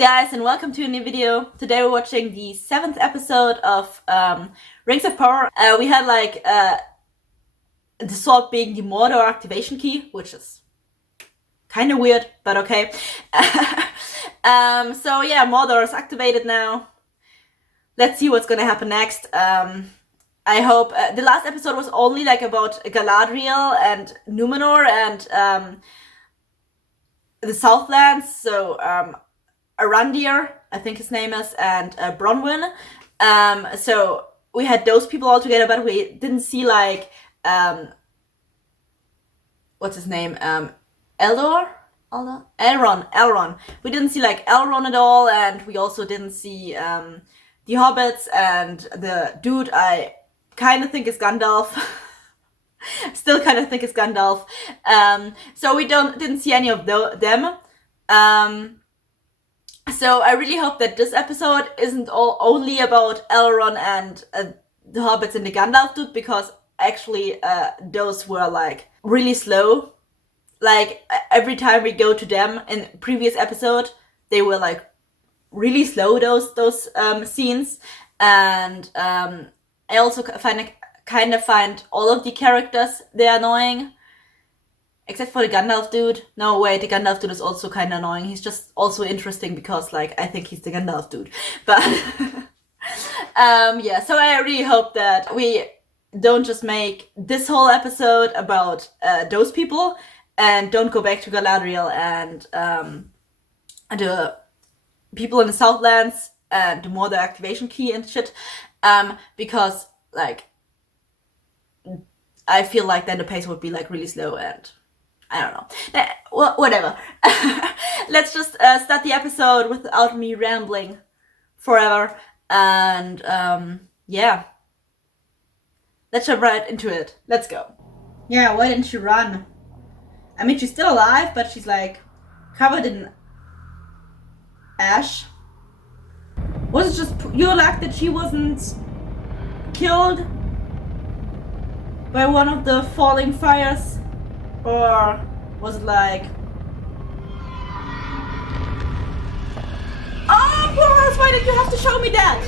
guys, and welcome to a new video. Today we're watching the 7th episode of Rings of Power. We had the sword being the Mordor activation key, which is kind of weird, but okay. So yeah, Mordor is activated now. Let's see what's gonna happen next. I hope the last episode was only about Galadriel and Numenor and the Southlands, so Arandir, I think his name is, and Bronwyn. So we had those people all together, but we didn't see what's his name? Elrond. We didn't see Elrond at all, and we also didn't see the hobbits and the dude I kind of think is Gandalf. Still kind of think it's Gandalf. So we didn't see any of them. So I really hope that this episode isn't only about Elrond and the hobbits and the Gandalf dude, because actually those were really slow. Every time we go to them in previous episode, they were really slow, those scenes. And I also kind of find all of the characters they're annoying, except for the Gandalf dude. No, wait, the Gandalf dude is also kind of annoying. He's just also interesting because I think he's the Gandalf dude. But yeah, so I really hope that we don't just make this whole episode about those people and don't go back to Galadriel and the people in the Southlands and the Mordor activation key and shit, because I feel then the pace would be really slow, and I don't know. Well, whatever. Let's just start the episode without me rambling forever. And yeah, let's jump right into it. Let's go. Yeah, why didn't she run? I mean, she's still alive, but she's covered in ash. Was it just pure luck that she wasn't killed by one of the falling fires? Or was it oh, poor horse, why did you have to show me that?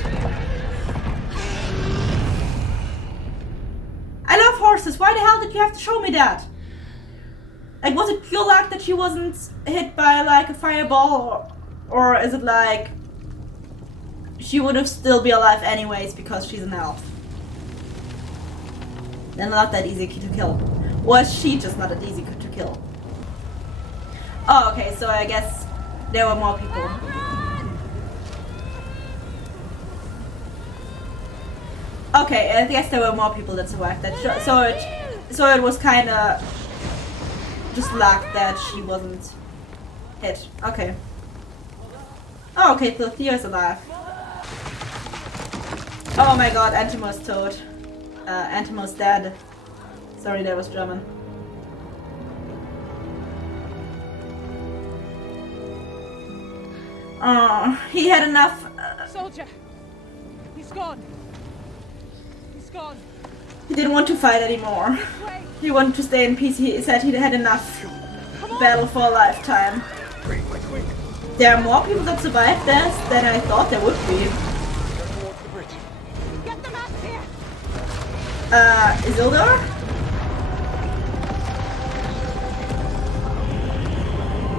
I love horses, why the hell did you have to show me that? Was it pure luck that she wasn't hit by a fireball? Or is it she would have still be alive anyways because she's an elf? Then not that easy to kill. Was she just not that easy to kill? Oh, okay, so I guess there were more people. Okay, I guess there were more people that survived that. So it was kind of just luck that she wasn't hit. Okay. Oh, okay, so Theo's alive. Oh my god, Antimo's toad. Antimo's dead. Sorry, that was German. Oh, he had enough. Soldier, he's gone. He's gone. He didn't want to fight anymore. He wanted to stay in peace. He said he had enough battle for a lifetime. There are more people that survived this than I thought there would be. Get them out here. Isildur?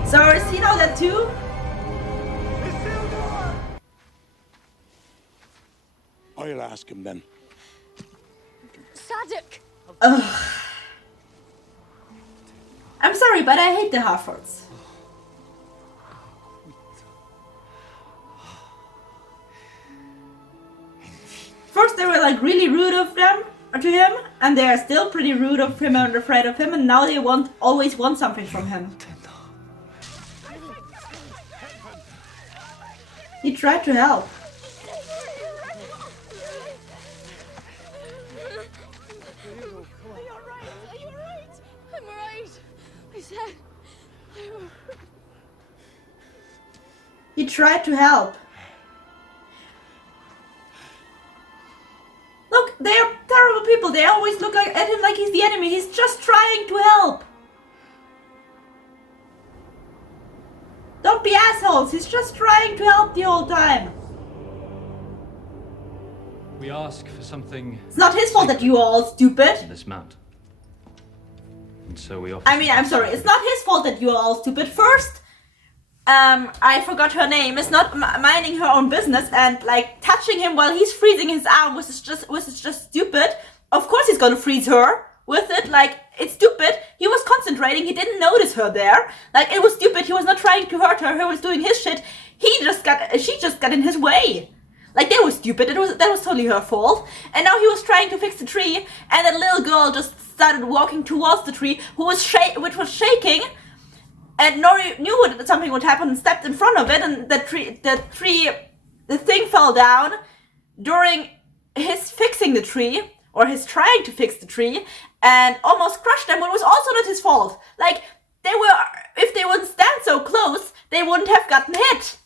So does he know that too? I'll ask him then. Sadok. Ugh. I'm sorry, but I hate the Harfords. First they were really rude of them to him, and they are still pretty rude of him and afraid of him, and now they always want something from him. He tried to help. Are you alright? Are you alright? I'm alright. I said. He tried to help. Look, they are terrible people. They always look at him like he's the enemy. He's just trying to help. Don't be assholes. He's just trying to help the whole time. We ask for something. It's not his fault that you are all stupid. In this mount. And so we offer. I mean, I'm sorry. It's not his fault that you are all stupid. First, I forgot her name. Is not minding her own business and like touching him while he's freezing his arm, which is just stupid. Of course, he's gonna freeze her with it. Like, it's stupid. He was concentrating. He didn't notice her there. Like, it was stupid. He was not trying to hurt her. He was doing his shit. She just got in his way. Like, that was stupid. That was totally her fault. And now he was trying to fix the tree, and that little girl just started walking towards the tree, which was shaking. And Nori knew that something would happen and stepped in front of it, and the thing fell down during his fixing the tree, or his trying to fix the tree, and almost crushed them, but it was also not his fault. Like, if they wouldn't stand so close, they wouldn't have gotten hit.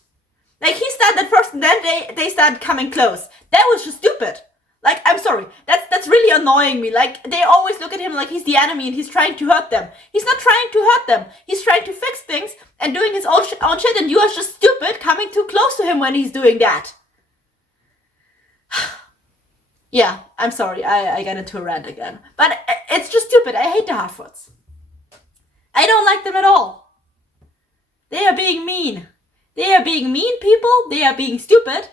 Like, he started first and then they started coming close. That was just stupid. Like, I'm sorry. That's really annoying me. Like, they always look at him like he's the enemy and he's trying to hurt them. He's not trying to hurt them. He's trying to fix things and doing his own shit, and you are just stupid coming too close to him when he's doing that. Yeah, I'm sorry. I got into a rant again. But it's just stupid. I hate the Harfoots. I don't like them at all. They are being mean. They are being mean people, they are being stupid,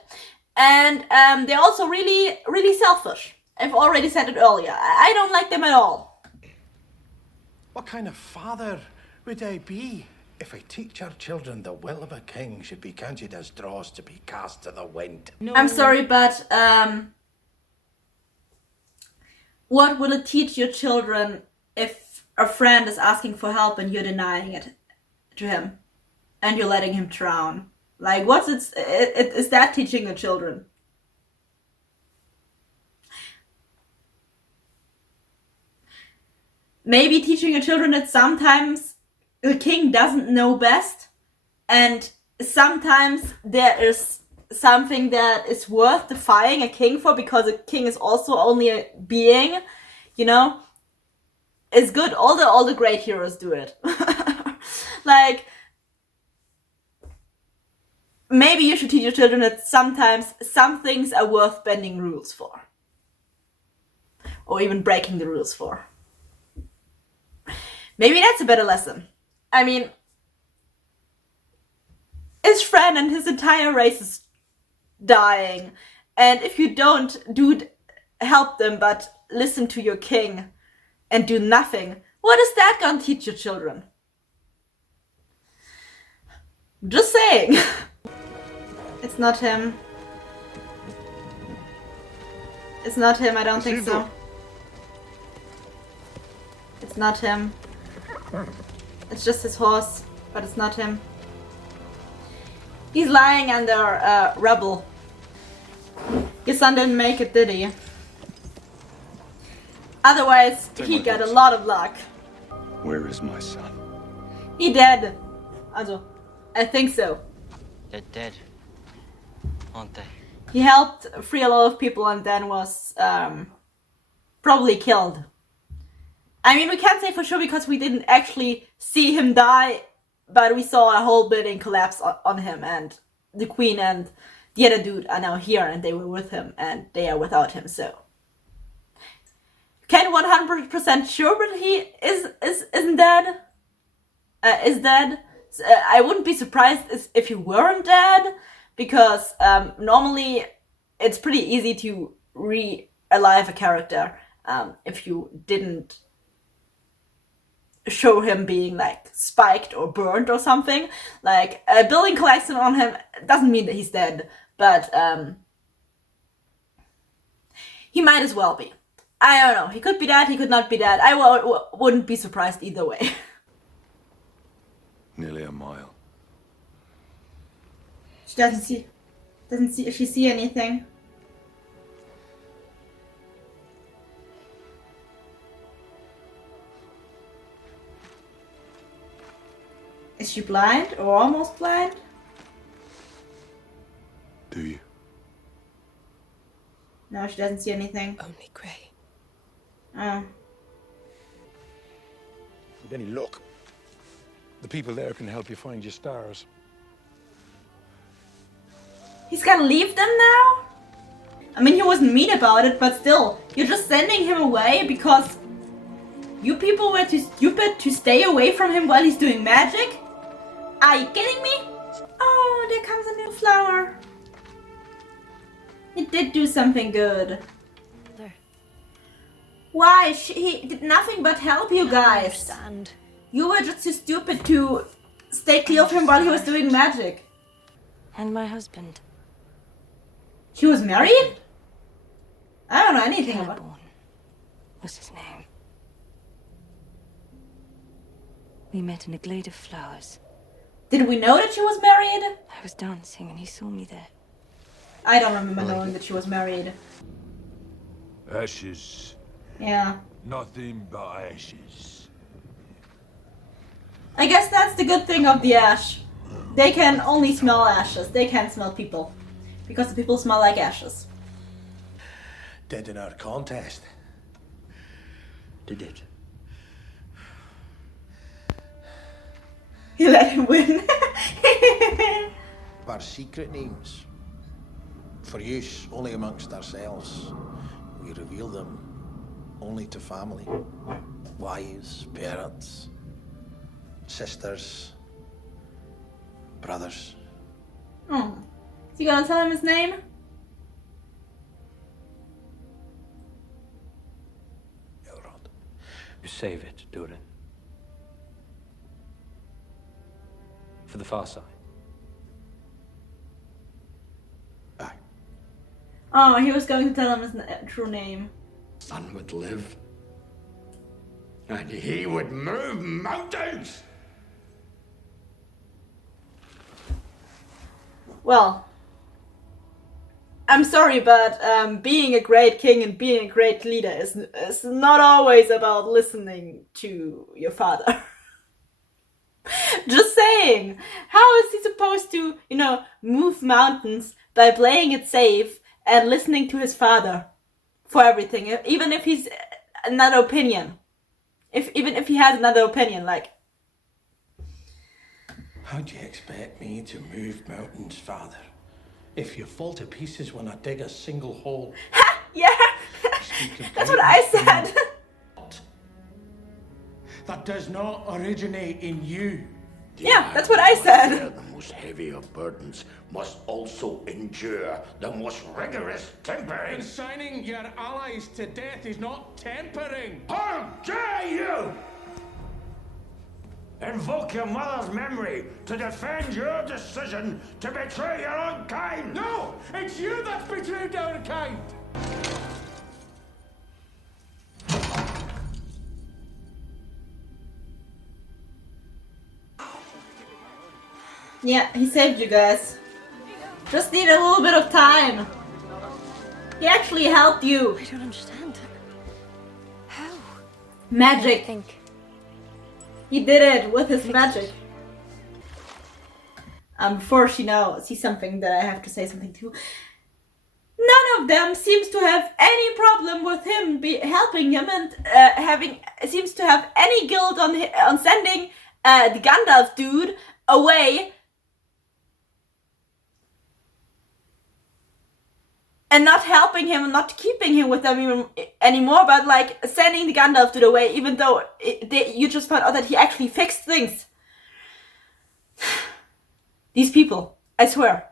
and they're also really, really selfish. I've already said it earlier. I don't like them at all. What kind of father would I be if I teach our children the will of a king should be counted as dross to be cast to the wind? No. I'm sorry, but what will it teach your children if a friend is asking for help and you're denying it to him? And you're letting him drown. Like, is that teaching the children? Maybe teaching your children that sometimes the king doesn't know best, and sometimes there is something that is worth defying a king for, because a king is also only a being, you know? It's good. All the great heroes do it. Like, maybe you should teach your children that sometimes some things are worth bending rules for. Or even breaking the rules for. Maybe that's a better lesson. I mean, his friend and his entire race is dying. And if you don't help them but listen to your king and do nothing, what is that gonna teach your children? Just saying. It's not him. It's not him, I don't think so. It's not him. It's just his horse, but it's not him. He's lying under rubble. His son didn't make it, did he? Otherwise, he got a lot of luck. Where is my son? He dead. Also, I think so. They're dead, aren't they? He helped free a lot of people and then was probably killed. I mean, we can't say for sure because we didn't actually see him die, but we saw a whole building collapse on him, and the queen and the other dude are now here and they were with him and they are without him, so. Can 100% sure but he isn't dead? Is dead? I wouldn't be surprised if he weren't dead, because normally it's pretty easy to re-alive a character if you didn't show him being like spiked or burnt or something. Like a building collapsing on him doesn't mean that he's dead, but he might as well be. I don't know. He could be dead, he could not be dead. I wouldn't be surprised either way. Nearly a mile. She doesn't she see anything? Is she blind or almost blind? Do you? No, she doesn't see anything. Only grey. Oh. With any luck, the people there can help you find your stars. He's gonna leave them now? I mean, he wasn't mean about it, but still, you're just sending him away because you people were too stupid to stay away from him while he's doing magic? Are you kidding me? Oh, there comes a new flower. He did do something good. There. Why? He did nothing but help you I guys. understand. You were just too stupid to stay clear of him while he was doing magic. And my husband. He was married? I don't know anything about. Airborne was his name. We met in a glade of flowers. Did we know that she was married? I was dancing and he saw me there. I don't remember knowing that she was married. Ashes. Yeah. Nothing but ashes. I guess that's the good thing of the ash. They can only smell ashes. They can't smell people. Because the people smell like ashes. Did in our contest. Did it? You let him win. Our secret names. For use only amongst ourselves. We reveal them only to family. Wives, parents, sisters, brothers. Oh. Is he gonna tell him his name? Elrond. You save it, Durin. For the far side. Aye. Oh, he was going to tell him his true name. Son would live. And he would move mountains! Well, I'm sorry, but being a great king and being a great leader is not always about listening to your father. Just saying. How is he supposed to, move mountains by playing it safe and listening to his father for everything? Even if he's another opinion. Even if he has another opinion, like... How do you expect me to move mountains, father? If you fall to pieces when I dig a single hole. Ha! Yeah! That's what I said! That does not originate in you. Yeah, that's what I said. The most heavy of burdens must also endure the most rigorous tempering. Consigning your allies to death is not tempering. How dare you! Invoke your mother's memory to defend your decision to betray your own kind! No! It's you that's betrayed our kind! Yeah, he saved you guys. Just need a little bit of time. He actually helped you. I don't understand. How? I Magic. think. He did it with his magic. Before she now sees something that I have to say something to. None of them seems to have any problem with him helping him and seems to have any guilt on sending the Gandalf dude away. And not helping him and not keeping him with them even anymore, but like sending the Gandalf dude away, even though you just found out that he actually fixed things. These people, I swear.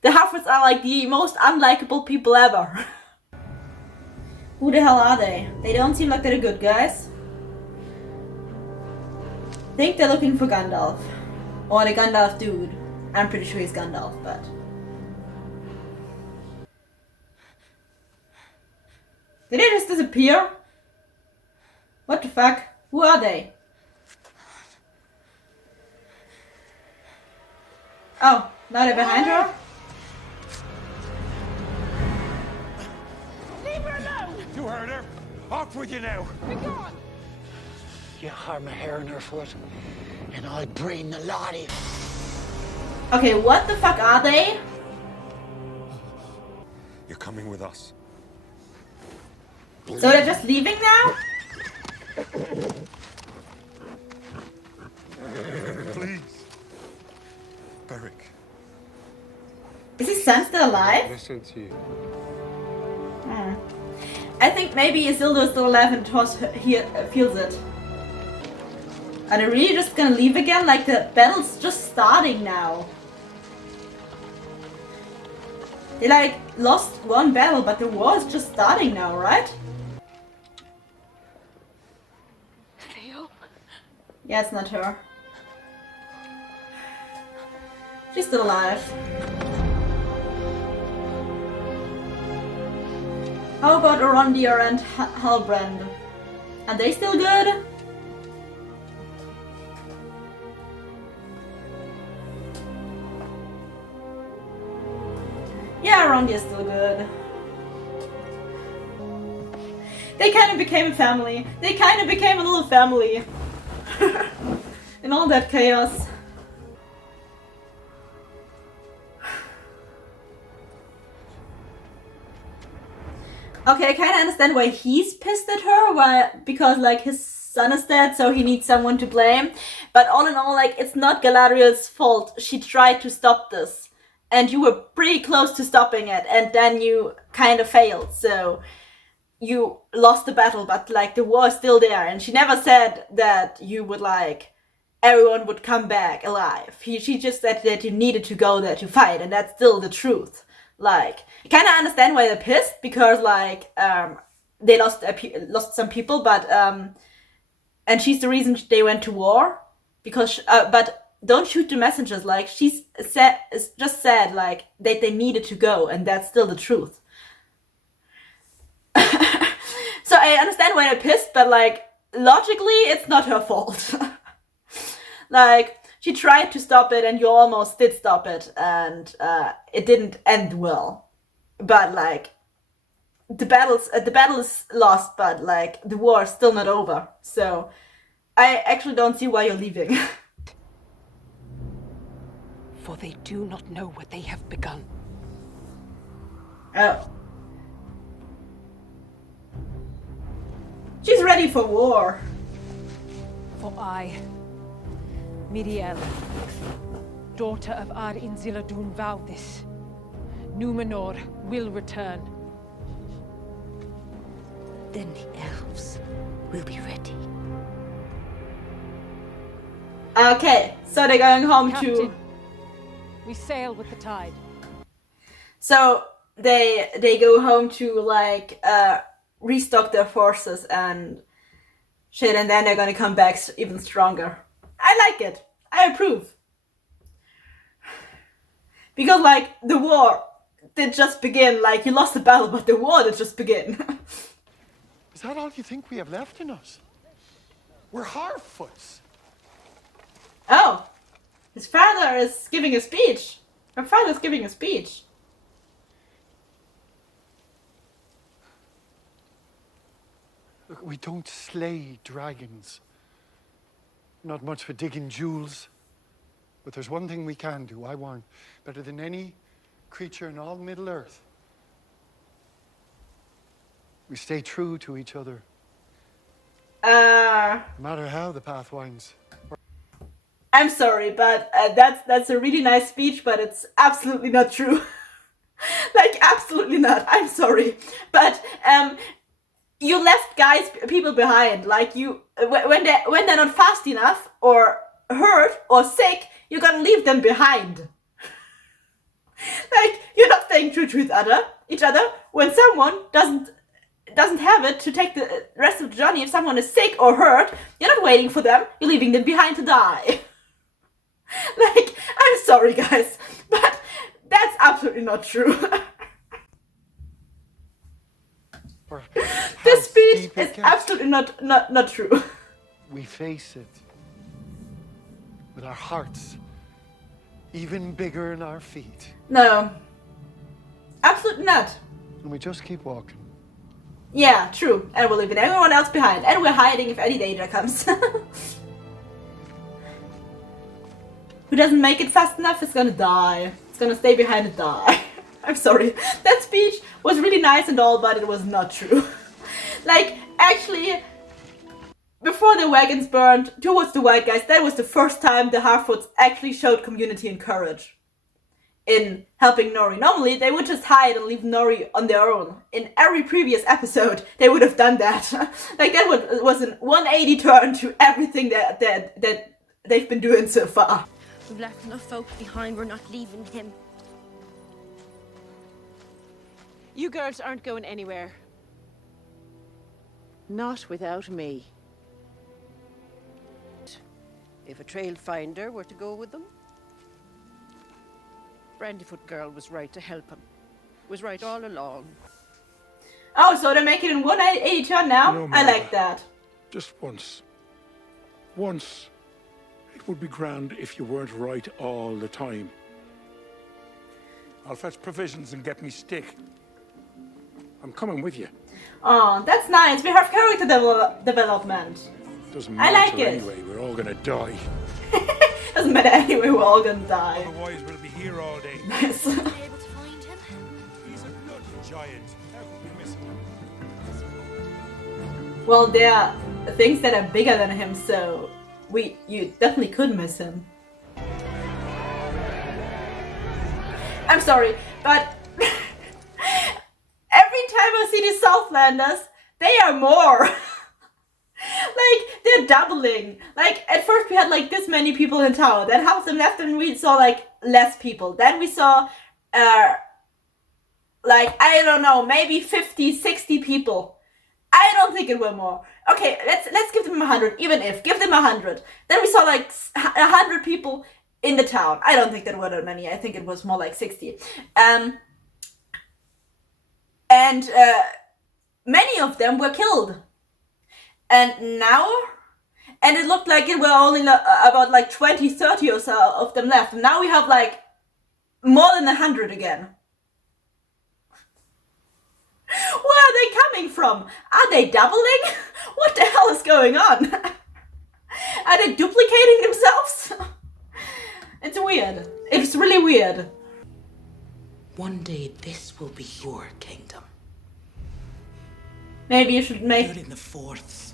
The Hufflets are like the most unlikable people ever. Who the hell are they? They don't seem like they're the good guys. I think they're looking for Gandalf. Or the Gandalf dude. I'm pretty sure he's Gandalf, but... Did they just disappear? What the fuck? Who are they? Oh, now they're behind her? Leave her alone! You heard her! Off with you now! Be gone! You harm a hair on her foot, and I'll brain the lot of you. Okay, what the fuck are they? You're coming with us. So they're just leaving now? Please. Beric. Is his son still alive? Listen to you. I think maybe Isildur is still alive and Thor feels it. Are they really just gonna leave again? Like, the battle's just starting now. They like lost one battle, but the war is just starting now, right? Theo? Yeah, it's not her. She's still alive. How about Arondir and Halbrand? Are they still good? Yeah, Arondir is still good. They kind of became a family. They kind of became a little family. In all that chaos. Okay, I kind of understand why he's pissed at her, because like his son is dead, so he needs someone to blame. But all in all, like, it's not Galadriel's fault. She tried to stop this, and you were pretty close to stopping it, and then you kind of failed. So you lost the battle, but like the war is still there. And she never said that you would like everyone would come back alive. She just said that you needed to go there to fight, and that's still the truth. Like, I kind of understand why they're pissed, because like they lost some people, but and she's the reason they went to war, because but don't shoot the messengers. Like, she's just said like that they needed to go, and that's still the truth. So I understand why they're pissed, but like logically, it's not her fault. Like, she tried to stop it, and you almost did stop it, and it didn't end well. But like, the battle is lost, but like the war is still not over. So I actually don't see why you're leaving. For they do not know what they have begun. Oh. She's ready for war. For I, Miriel, daughter of Ar Inziladun, vow this. Numenor will return. Then the elves will be ready. Okay, so they're going home Captain, to... we sail with the tide. So they go home to like restock their forces and shit, and then they're gonna come back even stronger. I like it. I approve. Because like the war did just begin. Like, you lost the battle, but the war did just begin. Is that all you think we have left in us? We're Harfoots. Oh, his father is giving a speech. Her father's giving a speech. Look, we don't slay dragons. Not much for digging jewels. But there's one thing we can do, I warn. Better than any creature in all Middle-earth. We stay true to each other. No matter how the path winds. I'm sorry, but that's a really nice speech, but it's absolutely not true. Like, absolutely not. I'm sorry. But you left people behind. Like, you when they're not fast enough or hurt or sick, you're gonna leave them behind. Like, you're not staying true to each other when someone doesn't have it to take the rest of the journey. If someone is sick or hurt, you're not waiting for them, you're leaving them behind to die. Like, I'm sorry guys, but that's absolutely not true. This speech is absolutely not true. We face it with our hearts even bigger than our feet. No. Absolutely not. And we just keep walking. Yeah, true. And we're leaving everyone else behind. And we're hiding if any danger comes. Who doesn't make it fast enough is gonna die. It's gonna stay behind and die. I'm sorry. That speech was really nice and all, but it was not true. Like, actually, before the wagons burned towards the white guys, that was the first time the Harfoots actually showed community and courage. in helping Nori. Normally, they would just hide and leave Nori on their own. In every previous episode, they would have done that. Like, that was an 180 turn to everything that they've been doing so far. We've left enough folk behind, we're not leaving him. You girls aren't going anywhere. Not without me. If a trail finder were to go with them, Brandyfoot girl was right to help him. Was right all along. Oh, so they're making it in 180 turn now? No, I Mara. like that. Just once. Once. It would be grand if you weren't right all the time. I'll fetch provisions and get me stick. I'm coming with you. Oh, that's nice. We have character development. Doesn't I matter like it. anyway. We're all gonna die. Doesn't matter anyway, we're all gonna die. Otherwise, we'll be here all day. Nice. Able to find him? He's a bloody giant. How could we miss him? Well, there are things that are bigger than him, so you definitely could miss him. I'm sorry, but every time I see the Southlanders, they are more. Like, they're doubling. Like, at first we had like this many people in town, then half of them left and we saw like less people. Then we saw like, I don't know, maybe 50, 60 people. I don't think it were more. Okay, let's give them 100, even if. Give them 100. Then we saw like 100 people in the town. I don't think that were that many. I think it was more like 60. And many of them were killed. And now, and it looked like it were only about like 20, 30 or so of them left. And now we have like more than 100 again. Where are they coming from? Are they doubling? What the hell is going on? Are they duplicating themselves? It's weird. It's really weird. One day this will be your kingdom. Maybe you should make. You're in the fourths.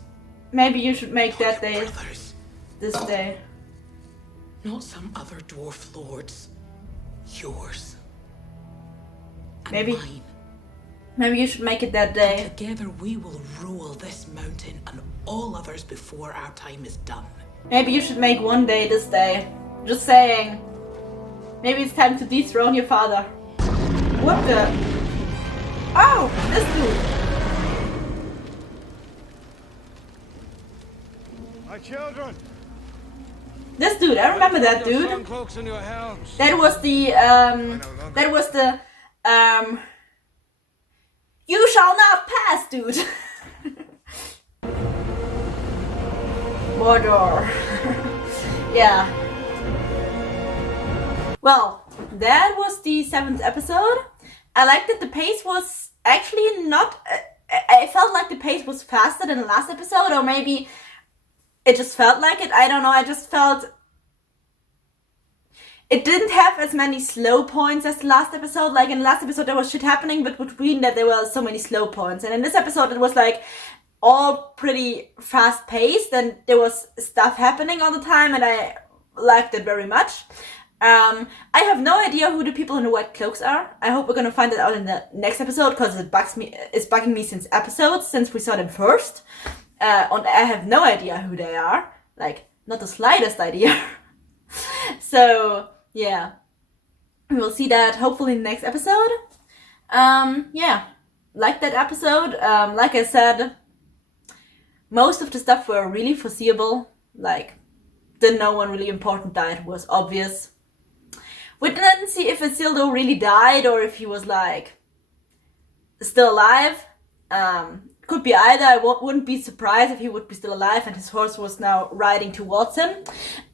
Maybe you should make that day Brothers, this day. not some other dwarf lords. Yours. And Maybe. mine. Maybe you should make it that day. Together we will rule this mountain and all others before our time is done. Maybe you should make one day this day. Just saying. Maybe it's time to dethrone your father. What the? Oh, this dude. My children. This dude, I remember that dude. Cloaks and your helms. That was the you shall not pass, dude. Mordor. Yeah. Well, that was the 7th episode. I liked that the pace was actually not. I felt like the pace was faster than the last episode, or maybe it just felt like it. I don't know. I just felt it didn't have as many slow points as the last episode. Like in the last episode, there was shit happening, but between that, there were so many slow points. And in this episode, it was like all pretty fast paced, and there was stuff happening all the time, and I liked it very much. I have no idea who the people in the white cloaks are. I hope we're gonna find that out in the next episode, because it's bugging me since we saw them first. And I have no idea who they are. Like, not the slightest idea. So, yeah. We'll see that hopefully in the next episode. Yeah. Like that episode. Like I said, most of the stuff were really foreseeable. Like, no one really important died was obvious. We didn't see if Isildur really died or if he was, like, still alive. Could be either. I wouldn't be surprised if he would be still alive and his horse was now riding towards him.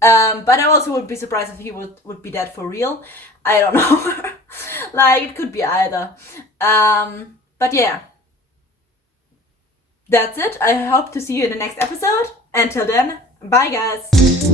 But I also would be surprised if he would be dead for real. I don't know. Like, it could be either. But yeah. That's it. I hope to see you in the next episode. Until then, bye guys.